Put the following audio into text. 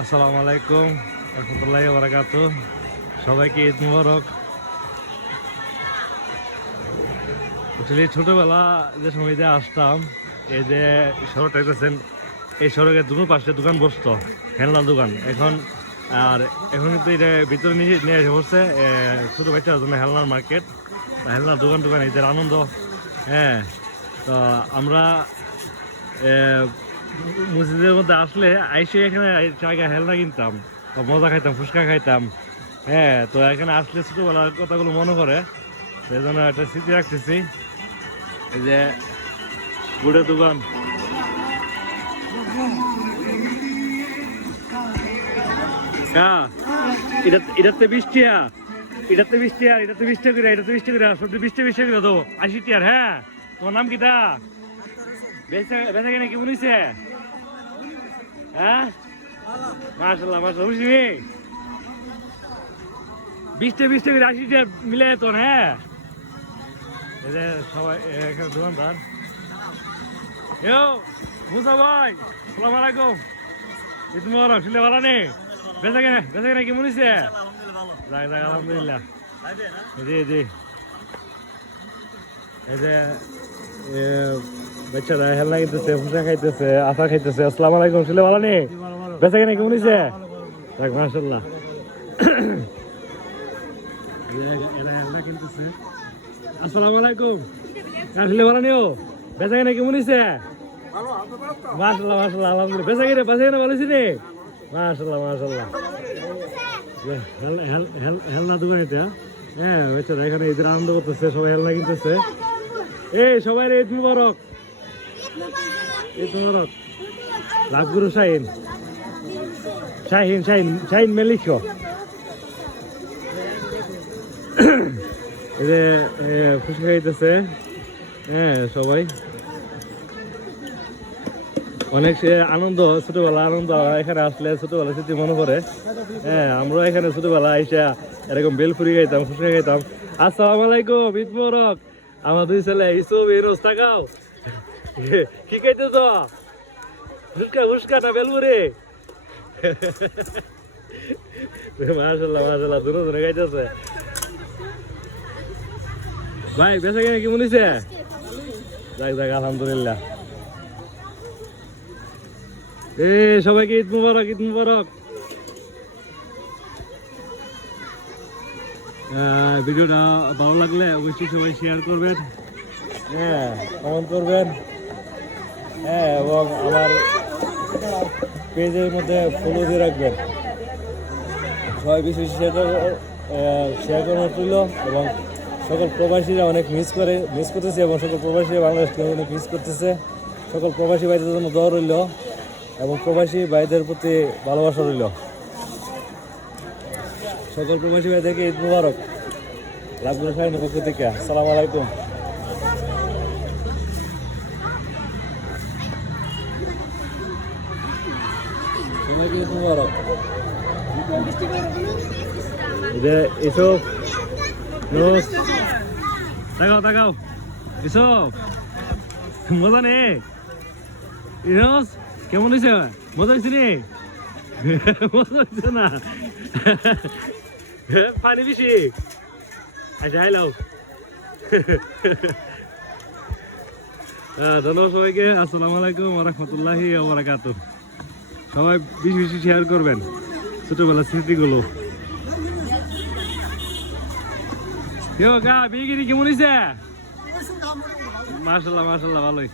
আসসালামু আলাইকুম রাহমাতুল্লাহি ওয়া বারাকাতুহু। সবাইকে ঈদ মুবারক। আসলে ছোটবেলা যে সময় যে আসতাম, এই যে সড়কটা দেখতেছেন, এই সড়কের দুটো পাশে দোকান বসতো, খেলনার দোকান। এখন কিন্তু এটা ভিতরে নিয়ে এসে পড়ছে ছোট বাচ্চার জন্য খেলনার মার্কেট, খেলনার দোকান এদের আনন্দ। হ্যাঁ, তো আমরা মসজিদের মধ্যে আসলে আইসে এখানে জায়গা হেলনা কিনতাম, মজা খাইতাম, ফুচকা খাইতাম। হ্যাঁ, তো এখানে আসলে ছোটবেলার কথাগুলো মনে করে, সেই জন্য একটা স্মৃতি রাখতেছি। এই যে গুড়ের দোকান, এটাতে 20 টাকা, এটাতে 20 টাকা, এটাতে 20 টাকা করে, এটাতে 20 টাকা করে, সবজি 20 টাকা করে তো 80 টাকা। হ্যাঁ, তোমার নাম কিটা? বেচা কেনা কেমন হয়েছে? হ্যাঁ, মাশাআল্লাহ মাশাআল্লাহ। বুঝলি 20 টাকা করে 80 টাকা মিলে তো। হ্যাঁ, এই যে সবাই এখানে দোকানদার। মুসা ভাই, আসসালামু আলাইকুম। ঈদ মুবারক। শুনলে ভালো নেই? বেচা কেনা কেমন হয়েছে? যাক যাক, আলহামদুলিল্লাহ। জি জি, এই যে বাচ্চারা হেলনা খাইতেছে, ফুচকা খাইতেছে, আচার খাইতেছে। আসসালামু আলাইকুম। শুনলে ভালো নেই? বেচা কেনা কেমন হয়েছে? যাক মাশাআল্লাহ। আসসালামু আলাইকুম। শুনলে ভালো নেই? বেচা কেনা কেমন হয়েছে? মাশাআল্লাহ মাশাআল্লাহ, আলহামদুলিল্লাহ। বেচা কেনা ভালো হয়েছে রে? মাশাআল্লাহ মাশাআল্লাহ। হেলনা দোকান এটা। হ্যাঁ, বাচ্চারা এখানে ঈদের আনন্দ করতেছে, সবাই হেলনা কিনতেছে। এই সবাই ঈদ মুবারক, ঈদ মুবারক। লাভগুরু শাহিন শাহিন শাহিন শাহিন মেলিক। এই যে ফুচকা খাইতেছে। হ্যাঁ, সবাই অনেক আনন্দ, ছোটবেলা আনন্দ। এখানে আসলে ছোটবেলা স্মৃতি মনে করে। হ্যাঁ, আমরা এখানে ছোটবেলা আইসা এরকম বেলপুরি খাইতাম, ফুচকা খাইতাম। আসসালামু আলাইকুম, ঈদ মুবারক। আমার দুই ছেলে ইসুফ ইরোজ, তাকাও কি খাইতেছ? ফুচকা না বেলপুরি? মাশাআল্লাহ মাশাআল্লাহ, দুজনে খাইতেছে। ভাই বেচা কেনা কেমন হয়েছে? যাক যাক, আলহামদুলিল্লাহ। সবাইকে ঈদ মুবারক, ঈদ মুবারক। ভিডিওটা ভালো লাগলে অবশ্যই সবাই শেয়ার করবেন, হ্যাঁ, কমেন্ট করবেন। হ্যাঁ, এবং আমার পেজের মধ্যে ফলো দিয়ে রাখবেন। সবাই বেশি শেয়ার করানো তুলল। এবং সকল প্রবাসীরা অনেক মিস করতেছে, এবং সকল প্রবাসীরা বাংলাদেশকে অনেক মিস করতেছে। সকল প্রবাসী ভাইদের জন্য দোয়া রইল, এবং প্রবাসী ভাইদের প্রতি ভালোবাসা রইল। সকল প্রবাসী ভাইদেরকে ঈদ মুবারক। লাভগুরু শাহিনের পক্ষ থেকে আসসালামু আলাইকুম। সবাইকে ঈদ মুবারক। এসব তাকাও এসব মজা নেই। ইরোজ কেমন হয়েছে? মজা হয়েছে রে? মজা হয়েছে না? পানি বেশি। আচ্ছা, হাইলাও। ধন্যবাদ সবাইকে। আসসালামু আলাইকুম ওয়া রাহমাতুল্লাহি ওয়া বারাকাতুহু। সবাই বেশি শেয়ার করবেন ছোটবেলার স্মৃতিগুলো। বিয়েগিরি কেমন হয়েছে? মাশাআল্লাহ মাশাআল্লাহ, ভালোই।